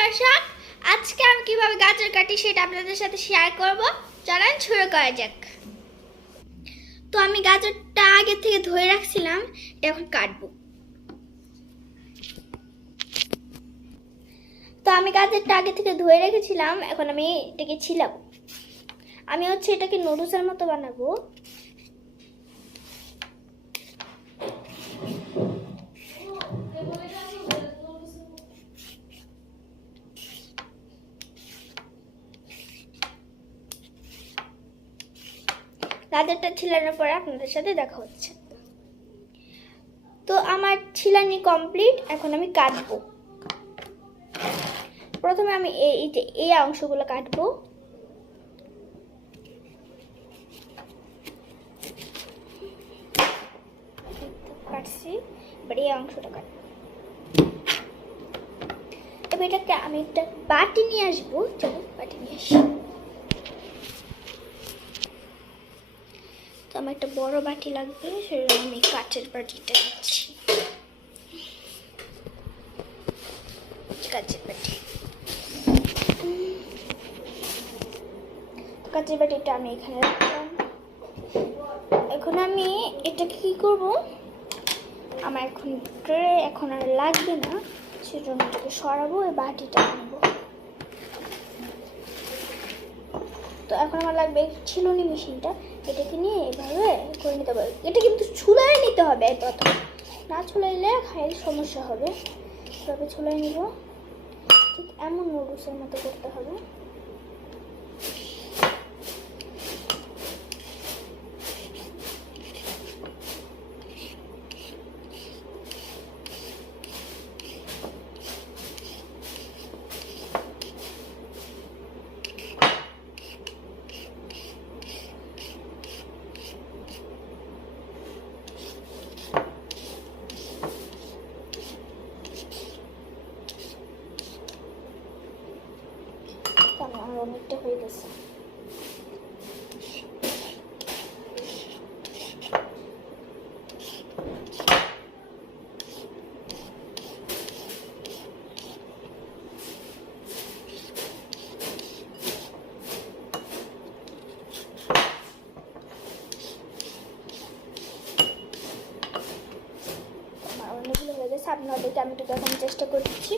দর্শক, আজকে আমি কীভাবে গাজর কাটি সেটা আপনাদের সাথে শেয়ার করব। চলেন শুরু করা যাক। তো আমি গাজরটা আগে থেকে ধুয়ে রাখছিলাম এখন কাটবো। তো আমি গাজরটা আগে থেকে ধুয়ে রেখেছিলাম, এখন আমি এটাকে ছিলাবো। আমি হচ্ছে এটাকে নুডলসের মতো বানাবো। গাজরটা ছিলানোর পরে আপনাদের সাথে দেখা হচ্ছে। তো আমার ছিলানি কমপ্লিট এখন আমি কাটবো। প্রথমে আমি এই এই যে এই অংশগুলো কাটবো। কাটছি এবার এই অংশটা কাটবো এবার এটাকে আমি একটা বাটি নিয়ে আসব, চলো বাটি নিয়ে আসি। আমার একটা বড় বাটি লাগবে, সেটা আমি কাচের বাটিটা নিচ্ছি। কাচের বাটি। কাচের বাটিটা আমি এখানে রাখলাম। এখন আমি এটা কি করব? আমার এখন ট্রে, এখন আর লাগবে না, সেজন্য এটাকে সরাবো, এই বাটিটা আনব। তো এখন আমার লাগবে ছিলনি মেশিনটা। এটাকে নিয়ে এভাবে করে নিতে হবে। এটা কিন্তু ছুলাই নিতে হবে প্রথম। না ছুলাইলে খাইয়ের সমস্যা হবে। তবে ছুলাই নিব। ঠিক এমন নুডলসের মতো করতে হবে তো আমার আপনাদেরকে আমি একটু দেখানোর চেষ্টা করছি।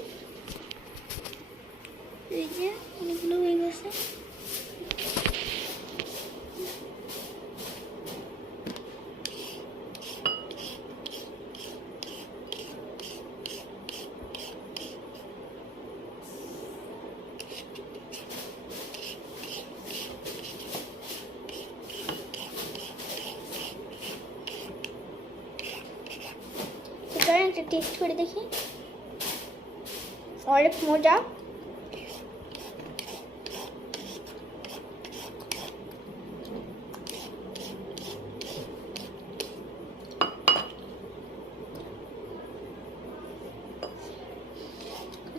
এই যে অনেকগুলো হয়ে গেছে তো চলেন একটা টেস্ট করে দেখি অনেক মজা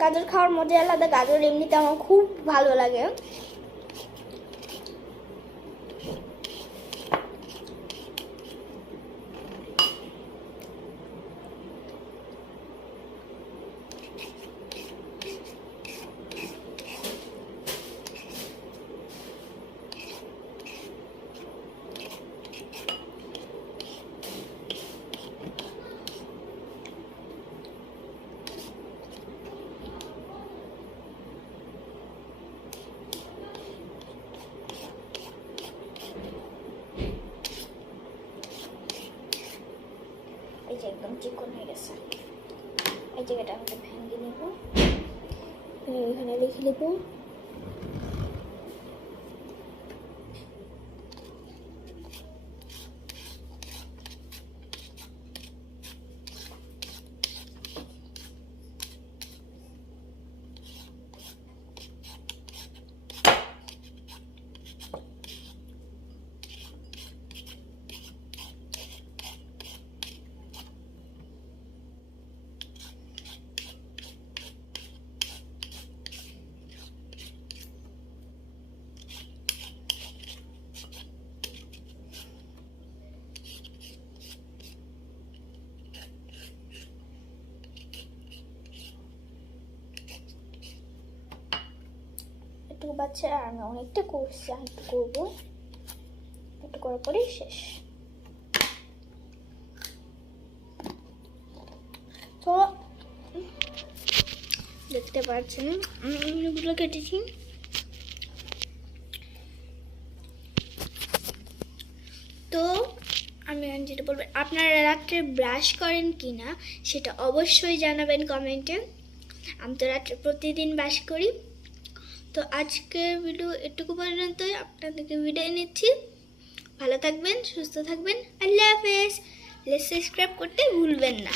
গাজর খাওয়ার মজা আলাদা। গাজর এমনিতে আমার খুব ভালো লাগে এই যে একদম চিকন হয়ে গেছে? এই জায়গাটা আমাদের ভেঙে নেব। এখানে লিখে নেব এটুকু বাচ্চা আর আমি অনেকটা করছি, আর একটু করব। একটু করার পরেই শেষ। তো, দেখতে পাচ্ছেন, আমি এগুলো কেটেছি। তো, আমি যেটা বলব, আপনারা রাত্রে ব্রাশ করেন কি না সেটা অবশ্যই জানাবেন কমেন্টে। আমি তো রাত্রে প্রতিদিন ব্রাশ করি। তো আজকের ভিডিও এটুকু পর্যন্তই। আপনাদেরকে ভিডিও নিচ্ছি। ভালো থাকবেন, সুস্থ থাকবেন। আল্লাহ হাফেজ। সাবস্ক্রাইব করতে ভুলবেন না।